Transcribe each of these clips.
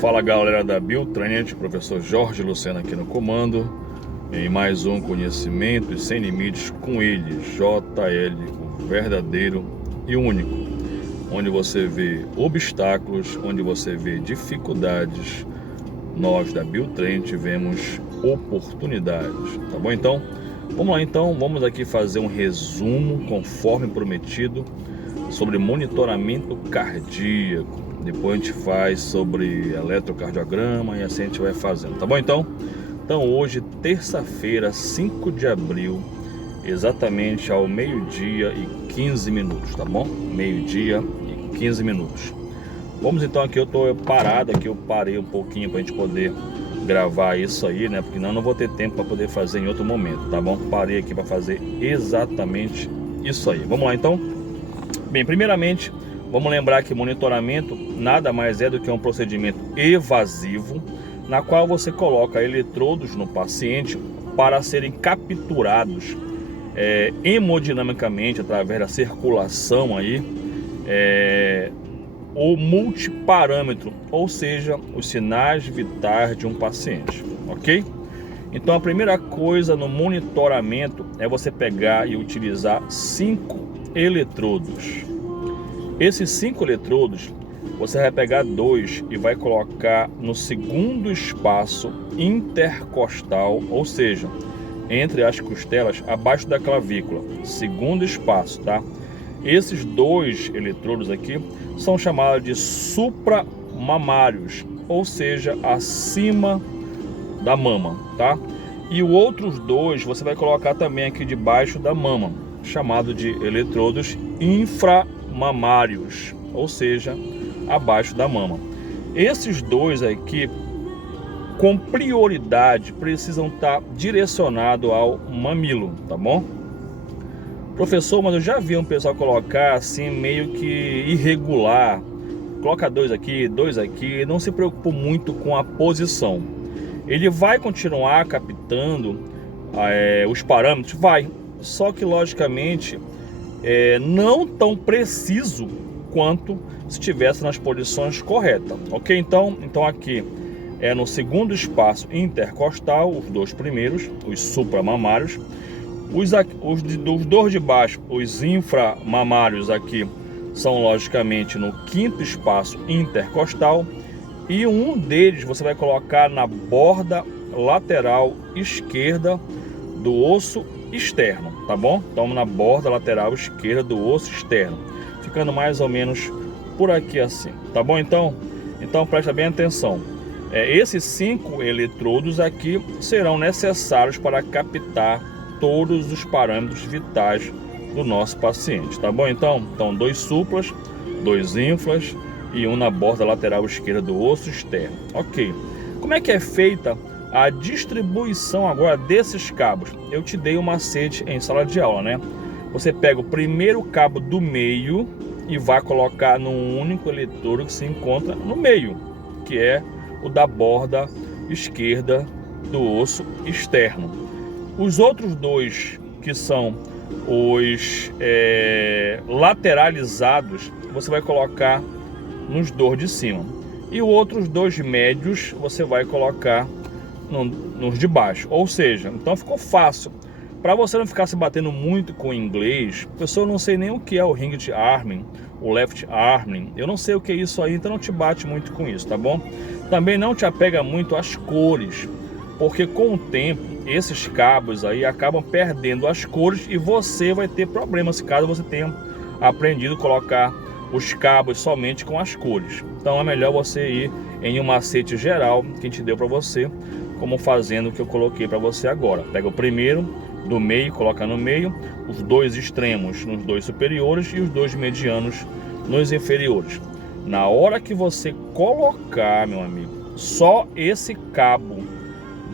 Fala galera da Biotrend, professor Jorge Lucena aqui no comando, em mais um Conhecimento e Sem Limites com ele, JL, o verdadeiro e único, onde você vê obstáculos, onde você vê dificuldades, nós da Biotrend vemos oportunidades, tá bom? Então, vamos lá então, vamos aqui fazer um resumo, conforme prometido, sobre monitoramento cardíaco. Depois a gente faz sobre eletrocardiograma e assim a gente vai fazendo, tá bom? Então hoje, terça-feira, 5 de abril, exatamente ao meio-dia e 15 minutos, tá bom? Meio-dia e 15 minutos. Vamos então aqui, eu tô parado aqui, eu parei um pouquinho pra gente poder gravar isso aí, né? Porque não vou ter tempo para poder fazer em outro momento, tá bom? Parei aqui para fazer exatamente isso aí. Vamos lá então? Bem, primeiramente, vamos lembrar que monitoramento nada mais é do que um procedimento evasivo, na qual você coloca eletrodos no paciente para serem capturados hemodinamicamente, através da circulação aí, o multiparâmetro, ou seja, os sinais vitais de um paciente, ok? Então a primeira coisa no monitoramento é você pegar e utilizar 5 eletrodos. Esses 5 eletrodos, você vai pegar 2 e vai colocar no segundo espaço intercostal, ou seja, entre as costelas, abaixo da clavícula, segundo espaço, tá? Esses 2 eletrodos aqui são chamados de supramamários, ou seja, acima da mama, tá? E os outros 2 você vai colocar também aqui debaixo da mama, chamado de eletrodos inframamários, ou seja, abaixo da mama. Esses 2 aqui, com prioridade, precisam estar direcionados ao mamilo, tá bom? Professor, mas eu já vi um pessoal colocar assim meio que irregular, coloca 2 aqui, 2 aqui, não se preocupa muito com a posição. Ele vai continuar captando os parâmetros? Vai, só que logicamente não tão preciso quanto se estivesse nas posições corretas, ok? Então aqui é no segundo espaço intercostal, os 2 primeiros, os supramamários. Os 2 de baixo, os inframamários aqui, são logicamente no quinto espaço intercostal. E um deles você vai colocar na borda lateral esquerda do osso externo, tá bom? Então na borda lateral esquerda do osso externo, ficando mais ou menos por aqui assim, tá bom? Então presta bem atenção. Esses 5 eletrodos aqui serão necessários para captar todos os parâmetros vitais do nosso paciente, tá bom? Então 2 suplas, 2 inflas e um na borda lateral esquerda do osso externo, ok? Como é que é feita a distribuição agora desses cabos? Eu te dei um macete em sala de aula, né? Você pega o primeiro cabo do meio e vai colocar num único eletrodo que se encontra no meio, que é o da borda esquerda do osso externo. Os outros 2, que são os lateralizados, você vai colocar nos 2 de cima. E os outros 2 médios você vai colocar nos de baixo. Ou seja, então ficou fácil. Para você não ficar se batendo muito com o inglês, pessoal, eu não sei nem o que é o ringed arming, o left arming, eu não sei o que é isso aí, então não te bate muito com isso, tá bom? Também não te apega muito às cores, porque com o tempo esses cabos aí acabam perdendo as cores e você vai ter problemas caso você tenha aprendido a colocar os cabos somente com as cores. Então é melhor você ir em um macete geral que a gente deu para você, como fazendo o que eu coloquei para você agora. Pega o primeiro do meio, coloca no meio, os 2 extremos nos 2 superiores e os 2 medianos nos inferiores. Na hora que você colocar, meu amigo, só esse cabo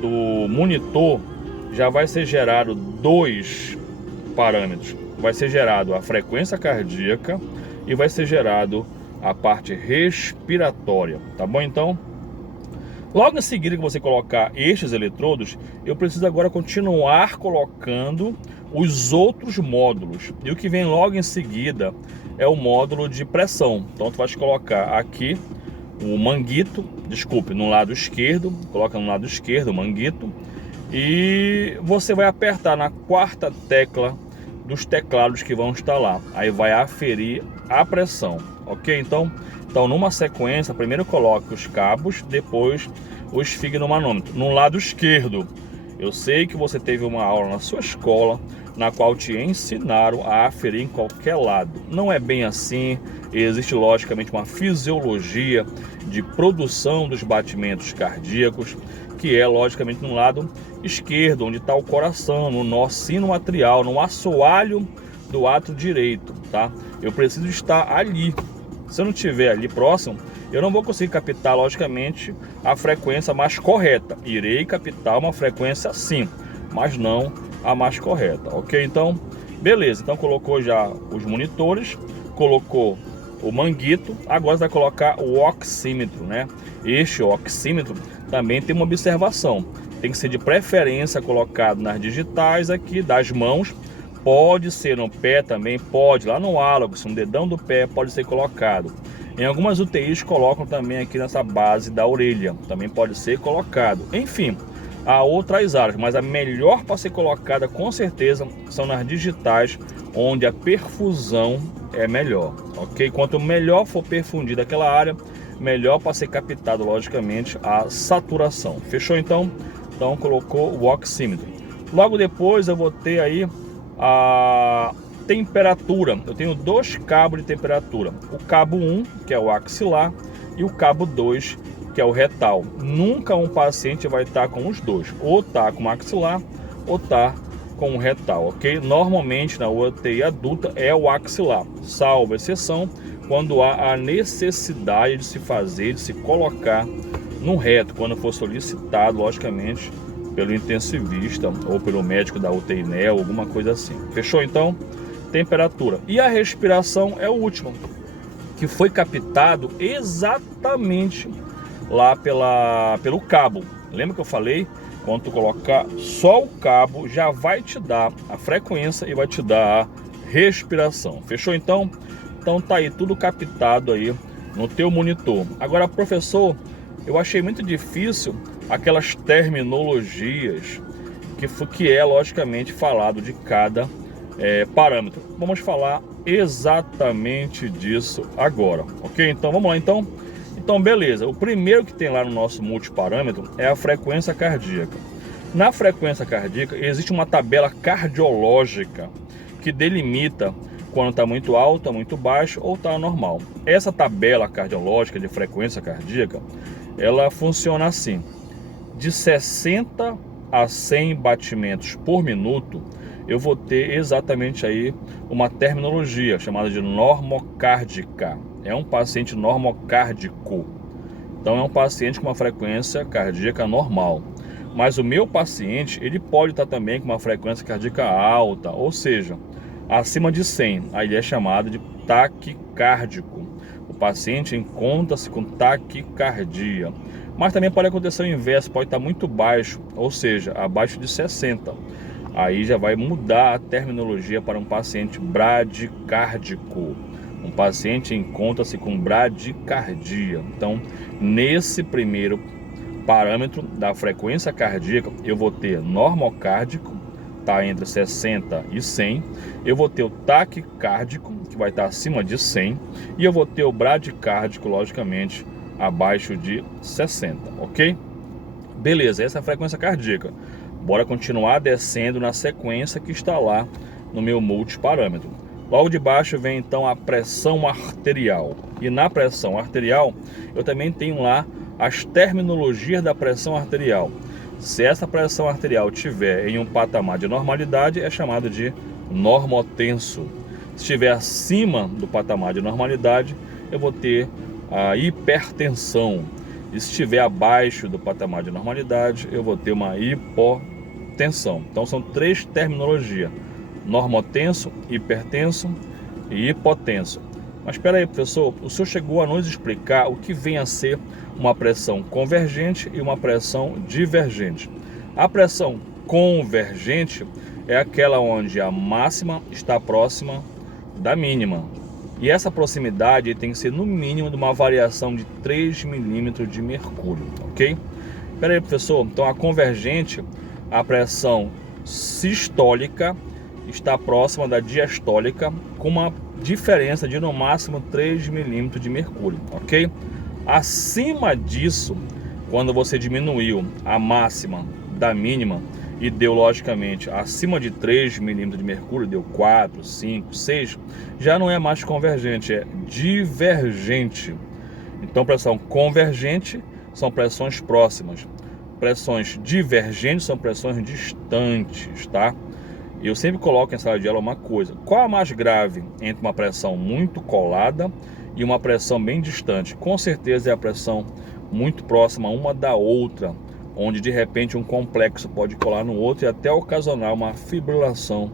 do monitor, já vai ser gerado 2 parâmetros. Vai ser gerado a frequência cardíaca e vai ser gerado a parte respiratória, tá bom? Então, logo em seguida que você colocar estes eletrodos, eu preciso agora continuar colocando os outros módulos. E o que vem logo em seguida é o módulo de pressão. Então tu vai colocar aqui o manguito, desculpe, no lado esquerdo, coloca no lado esquerdo o manguito, e você vai apertar na quarta tecla dos teclados que vão estar lá, aí vai aferir a pressão, ok? Então numa sequência, primeiro coloque os cabos, depois o esfigmomanômetro no lado esquerdo. Eu sei que você teve uma aula na sua escola na qual te ensinaram a aferir em qualquer lado. Não é bem assim, existe logicamente uma fisiologia de produção dos batimentos cardíacos, que é logicamente no lado esquerdo, onde está o coração, no nó sino atrial, no assoalho do átrio direito, tá? Eu preciso estar ali. Se eu não estiver ali próximo, eu não vou conseguir captar, logicamente, a frequência mais correta. Irei captar uma frequência sim, mas não a mais correta, ok? Então, beleza. Então, colocou já os monitores, colocou o manguito, agora você vai colocar o oxímetro, né? Este oxímetro também tem uma observação. Tem que ser de preferência colocado nas digitais aqui das mãos. Pode ser no pé também, pode, lá no álago, no dedão do pé pode ser colocado. Em algumas UTIs colocam também aqui nessa base da orelha, também pode ser colocado. Enfim, há outras áreas, mas a melhor para ser colocada com certeza são nas digitais, onde a perfusão é melhor, ok? Quanto melhor for perfundida aquela área, melhor para ser captado, logicamente, a saturação. Fechou então? Então colocou o oxímetro. Logo depois eu vou ter aí a temperatura. Eu tenho dois cabos de temperatura, o cabo 1, que é o axilar, e o cabo 2, que é o retal. Nunca um paciente vai estar com os dois, ou tá com o axilar ou tá com o retal, ok? Normalmente na UTI adulta é o axilar, salvo exceção quando há a necessidade de se fazer, de se colocar no reto, quando for solicitado, logicamente, pelo intensivista ou pelo médico da UTI NEL, alguma coisa assim. Fechou então? Temperatura. E a respiração é o último, que foi captado exatamente lá pelo cabo. Lembra que eu falei? Quando tu colocar só o cabo, já vai te dar a frequência e vai te dar a respiração. Fechou então? Então tá aí tudo captado aí no teu monitor. Agora, professor, eu achei muito difícil aquelas terminologias que é logicamente falado de cada parâmetro. Vamos falar exatamente disso agora, ok? Então vamos lá então. Então beleza, o primeiro que tem lá no nosso multiparâmetro é a frequência cardíaca. Na frequência cardíaca existe uma tabela cardiológica que delimita quando está muito alto, muito baixo ou está normal. Essa tabela cardiológica de frequência cardíaca, ela funciona assim: de 60 a 100 batimentos por minuto, eu vou ter exatamente aí uma terminologia chamada de normocárdica. É um paciente normocárdico. Então é um paciente com uma frequência cardíaca normal. Mas o meu paciente, ele pode estar também com uma frequência cardíaca alta, ou seja, acima de 100. Aí ele é chamado de taquicárdico. O paciente encontra-se com taquicardia. Mas também pode acontecer o inverso, pode estar muito baixo, ou seja, abaixo de 60. Aí já vai mudar a terminologia para um paciente bradicárdico. Um paciente encontra-se com bradicardia. Então, nesse primeiro parâmetro da frequência cardíaca, eu vou ter normocárdico, tá entre 60 e 100. Eu vou ter o taquicárdico, que vai estar acima de 100. E eu vou ter o bradicárdico, logicamente, abaixo de 60, ok? Beleza, essa é a frequência cardíaca. Bora continuar descendo na sequência que está lá no meu multiparâmetro. Logo de baixo vem então a pressão arterial. E na pressão arterial eu também tenho lá as terminologias da pressão arterial. Se essa pressão arterial estiver em um patamar de normalidade, é chamado de normotenso. Se estiver acima do patamar de normalidade, eu vou ter a hipertensão. E se estiver abaixo do patamar de normalidade, eu vou ter uma hipotensão. Então são três terminologias: normotenso, hipertenso e hipotenso. Mas espera aí, professor, o senhor chegou a nos explicar o que vem a ser uma pressão convergente e uma pressão divergente. A pressão convergente é aquela onde a máxima está próxima da mínima E essa proximidade tem que ser no mínimo de uma variação de 3 milímetros de mercúrio, ok? Espera aí, professor, então a convergente, a pressão sistólica está próxima da diastólica, com uma diferença de no máximo 3 milímetros de mercúrio, ok? Acima disso, quando você diminuiu a máxima da mínima e deu logicamente acima de 3 milímetros de mercúrio, deu 4, 5, 6, já não é mais convergente, é divergente. Então pressão convergente são pressões próximas, pressões divergentes são pressões distantes, tá? Eu sempre coloco em sala de aula uma coisa: qual a mais grave entre uma pressão muito colada e uma pressão bem distante? Com certeza é a pressão muito próxima uma da outra, onde de repente um complexo pode colar no outro e até ocasionar uma fibrilação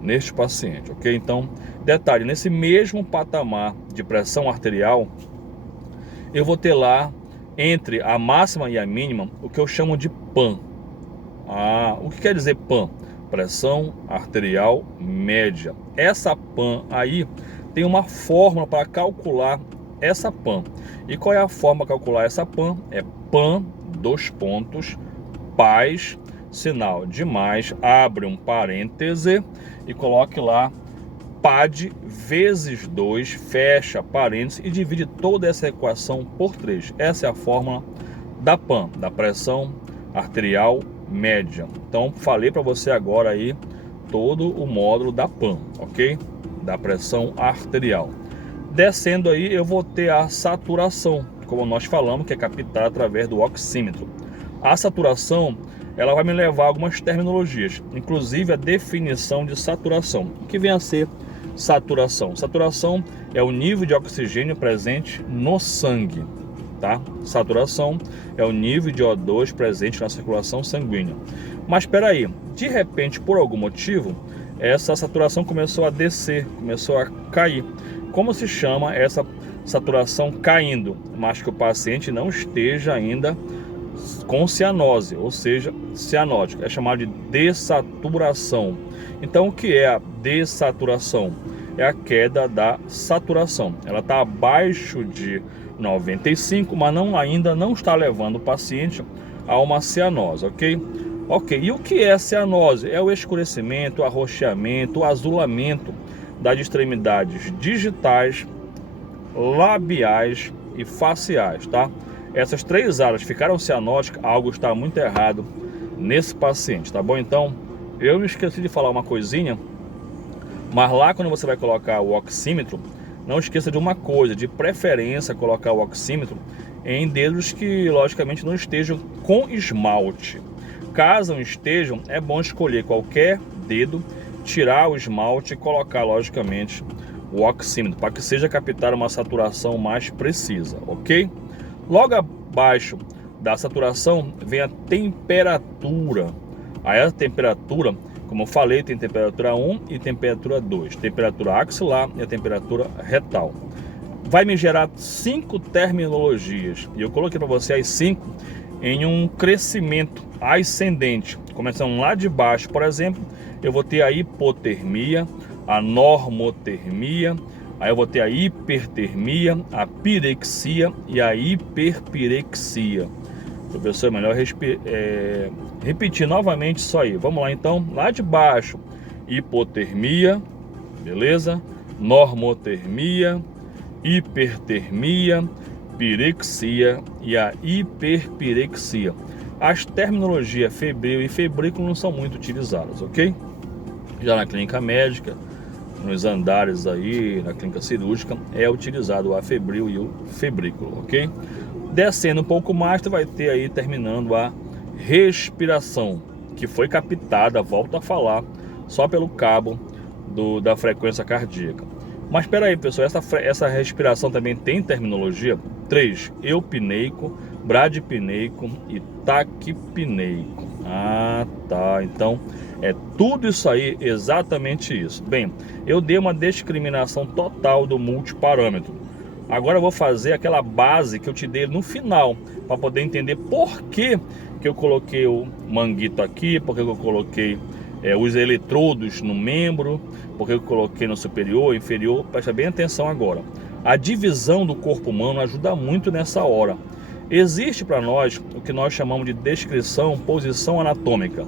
neste paciente, ok? Então, detalhe, nesse mesmo patamar de pressão arterial, eu vou ter lá, entre a máxima e a mínima, o que eu chamo de PAN. O que quer dizer PAN? Pressão arterial média. Essa PAN aí tem uma fórmula para calcular essa PAN. E qual é a forma para calcular essa PAN? É PAN, dois pontos, paz, sinal de mais, abre um parêntese e coloque lá PAD vezes 2, fecha parênteses e divide toda essa equação por 3. Essa é a fórmula da PAN, da pressão arterial média. Então falei para você agora aí todo o módulo da PAN, ok? Da pressão arterial. Descendo aí eu vou ter a saturação, como nós falamos, que é captada através do oxímetro. A saturação, ela vai me levar a algumas terminologias, inclusive a definição de saturação. O que vem a ser saturação? Saturação é o nível de oxigênio presente no sangue, tá? Saturação é o nível de O2 presente na circulação sanguínea. Mas espera aí, de repente, por algum motivo, essa saturação começou a descer, começou a cair. Como se chama essa saturação caindo, mas que o paciente não esteja ainda com cianose, ou seja, cianótico? É chamado de dessaturação. Então, o que é a dessaturação? É a queda da saturação. Ela está abaixo de 95, mas ainda não está levando o paciente a uma cianose, ok? Ok, e o que é cianose? É o escurecimento, o arroxeamento, o azulamento das extremidades digitais, labiais e faciais, tá? Essas três áreas ficaram cianóticas, algo está muito errado nesse paciente, tá bom? Então, eu me esqueci de falar uma coisinha, mas lá quando você vai colocar o oxímetro, não esqueça de uma coisa, de preferência colocar o oxímetro em dedos que logicamente não estejam com esmalte. Caso estejam, é bom escolher qualquer dedo, tirar o esmalte e colocar logicamente o oxímetro, para que seja captada uma saturação mais precisa, ok? Logo abaixo da saturação vem a temperatura. Aí a temperatura, como eu falei, tem temperatura 1 e temperatura 2. Temperatura axilar e a temperatura retal. Vai me gerar 5 terminologias. E eu coloquei para você as 5 em um crescimento ascendente. Começando lá de baixo, por exemplo, eu vou ter a hipotermia, a normotermia, aí eu vou ter a hipertermia, a pirexia e a hiperpirexia. Professor, é melhor repetir novamente isso aí. Vamos lá então, lá de baixo, hipotermia, beleza? Normotermia, hipertermia, pirexia e a hiperpirexia. As terminologias febril e febrículo não são muito utilizadas, ok? Já na clínica médica, nos andares aí, na clínica cirúrgica, é utilizado o afebril e o febrículo, ok? Descendo um pouco mais, você vai ter aí terminando a respiração, que foi captada, volto a falar, só pelo cabo da frequência cardíaca. Mas espera aí, pessoal, essa respiração também tem terminologia? 3, eupneico, bradipneico e taquipneico. Ah, tá, então é tudo isso aí, exatamente isso. Bem, eu dei uma discriminação total do multiparâmetro. Agora eu vou fazer aquela base que eu te dei no final, para poder entender por que eu coloquei o manguito aqui, por que eu coloquei os eletrodos no membro, porque eu coloquei no superior, inferior. Presta bem atenção agora. A divisão do corpo humano ajuda muito nessa hora. Existe para nós o que nós chamamos de descrição, posição anatômica.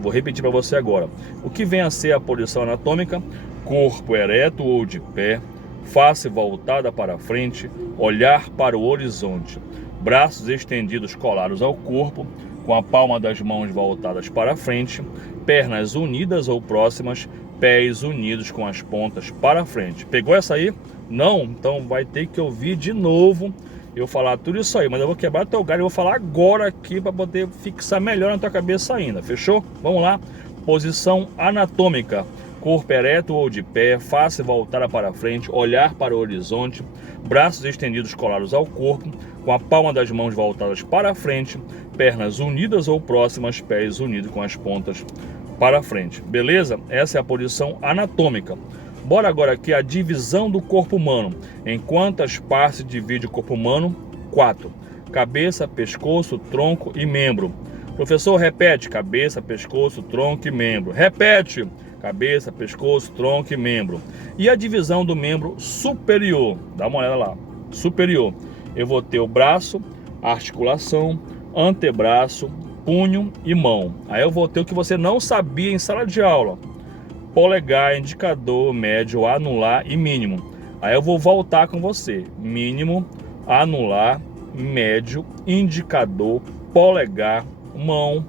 Vou repetir para você agora. O que vem a ser a posição anatômica? Corpo ereto ou de pé, face voltada para frente, olhar para o horizonte, braços estendidos colados ao corpo, com a palma das mãos voltadas para frente, pernas unidas ou próximas, pés unidos com as pontas para frente. Pegou essa aí? Não? Então vai ter que ouvir de novo eu falar tudo isso aí, mas eu vou quebrar teu galho e vou falar agora aqui para poder fixar melhor na tua cabeça ainda, fechou? Vamos lá. Posição anatômica. Corpo ereto ou de pé, face voltada para frente, olhar para o horizonte, braços estendidos colados ao corpo, com a palma das mãos voltadas para frente, pernas unidas ou próximas, pés unidos com as pontas para frente. Beleza? Essa é a posição anatômica. Bora agora aqui a divisão do corpo humano. Em quantas partes divide o corpo humano? 4. Cabeça, pescoço, tronco e membro. Professor, repete. Cabeça, pescoço, tronco e membro. Repete. Cabeça, pescoço, tronco e membro. E a divisão do membro superior? Dá uma olhada lá. Superior. Eu vou ter o braço, articulação, antebraço, punho e mão. Aí eu vou ter o que você não sabia em sala de aula. Polegar, indicador, médio, anular e mínimo. Aí eu vou voltar com você. Mínimo, anular, médio, indicador, polegar, mão,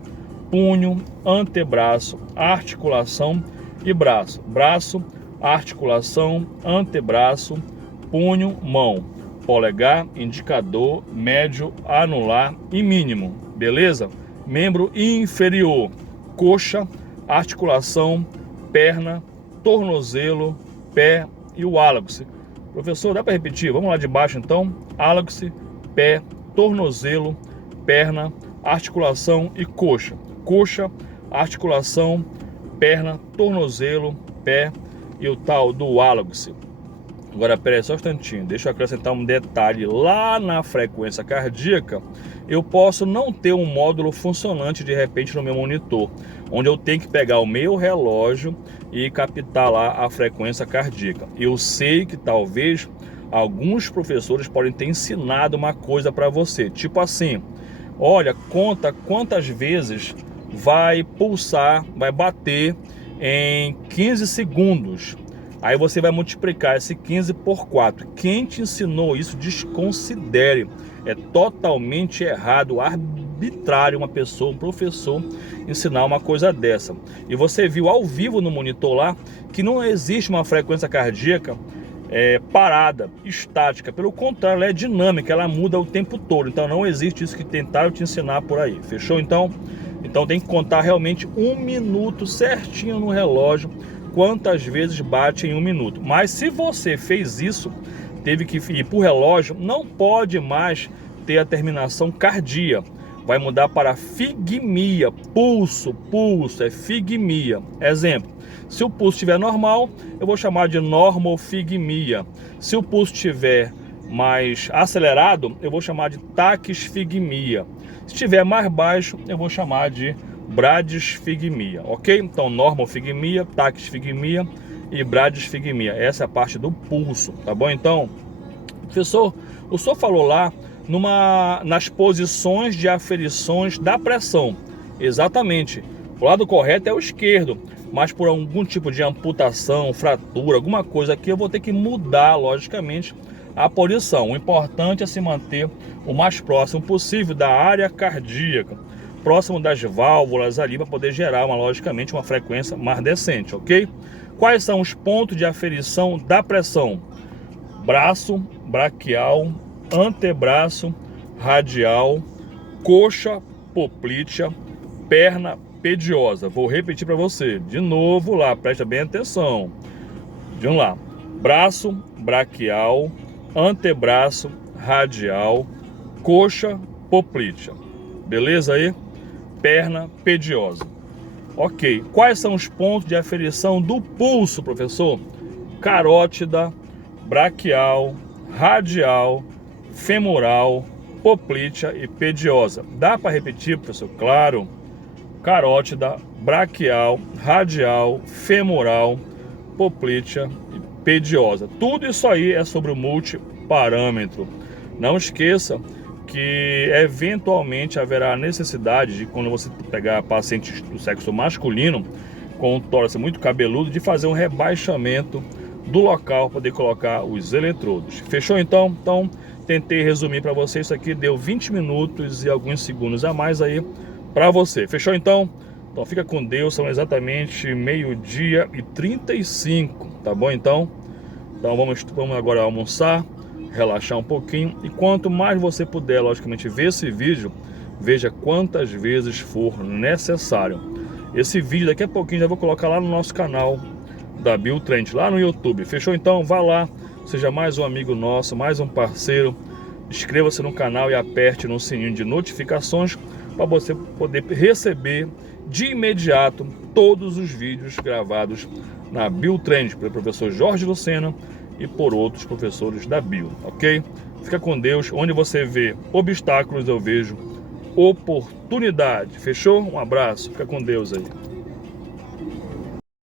punho, antebraço, articulação e braço. Braço, articulação, antebraço, punho, mão. Polegar, indicador, médio, anular e mínimo. Beleza? Membro inferior. Coxa, articulação, perna, tornozelo, pé e o hálux. Professor, dá para repetir? Vamos lá de baixo então. Hálux, pé, tornozelo, perna, articulação e coxa. Coxa, articulação, perna, tornozelo, pé e o tal do hálux. Agora, peraí, só um instantinho. Deixa eu acrescentar um detalhe. Lá na frequência cardíaca, eu posso não ter um módulo funcionante de repente no meu monitor, onde eu tenho que pegar o meu relógio e captar lá a frequência cardíaca. Eu sei que talvez alguns professores podem ter ensinado uma coisa para você, tipo assim: olha, conta quantas vezes vai pulsar, vai bater em 15 segundos. Aí você vai multiplicar esse 15 por 4. Quem te ensinou isso, desconsidere. É totalmente errado, arbitrário uma pessoa, um professor, ensinar uma coisa dessa. E você viu ao vivo no monitor lá que não existe uma frequência cardíaca parada, estática. Pelo contrário, ela é dinâmica, ela muda o tempo todo. Então não existe isso que tentaram te ensinar por aí. Fechou? Então tem que contar realmente 1 minuto certinho no relógio, quantas vezes bate em 1 minuto. Mas se você fez isso, teve que ir para o relógio, não pode mais ter a terminação cardia. Vai mudar para figmia, pulso, é figmia. Exemplo, se o pulso estiver normal, eu vou chamar de normofigmia. Se o pulso estiver mais acelerado, eu vou chamar de taquisfigmia. Se estiver mais baixo, eu vou chamar de bradisfigmia, ok? Então, normofigmia, taquisfigmia e bradisfigmia. Essa é a parte do pulso, tá bom? Então, professor, o senhor falou lá nas posições de aferições da pressão. Exatamente. O lado correto é o esquerdo, mas por algum tipo de amputação, fratura, alguma coisa aqui, eu vou ter que mudar, logicamente, a posição. O importante é se manter o mais próximo possível da área cardíaca, próximo das válvulas ali, para poder gerar, logicamente, uma frequência mais decente, ok? Quais são os pontos de aferição da pressão? Braço, braquial, antebraço, radial, coxa poplítea, perna pediosa. Vou repetir para você, de novo lá, presta bem atenção. Vamos lá. Braço, braquial, antebraço, radial, coxa poplítea. Beleza aí? Perna pediosa. Ok. Quais são os pontos de aferição do pulso, professor? Carótida, braquial, radial, femoral, poplítea e pediosa. Dá para repetir, professor? Claro. carótida, braquial, radial, femoral, poplítea e pediosa. Tudo isso aí é sobre o multiparâmetro. Não esqueça que eventualmente haverá a necessidade de, quando você pegar pacientes do sexo masculino com um tórax muito cabeludo, de fazer um rebaixamento do local para poder colocar os eletrodos. Fechou então? Então tentei resumir para você, isso aqui deu 20 minutos e alguns segundos a mais aí para você. Fechou então? Então fica com Deus, são exatamente 12h35, tá bom então? Então vamos agora almoçar, relaxar um pouquinho, e quanto mais você puder, logicamente, ver esse vídeo, veja quantas vezes for necessário. Esse vídeo daqui a pouquinho já vou colocar lá no nosso canal da Biotrend, lá no YouTube. Fechou então? Vá lá, seja mais um amigo nosso, mais um parceiro. Inscreva-se no canal e aperte no sininho de notificações para você poder receber de imediato todos os vídeos gravados na Biotrend pelo professor Jorge Lucena e por outros professores da Bio, ok? Fica com Deus. Onde você vê obstáculos, eu vejo oportunidade. Fechou? Um abraço. Fica com Deus aí.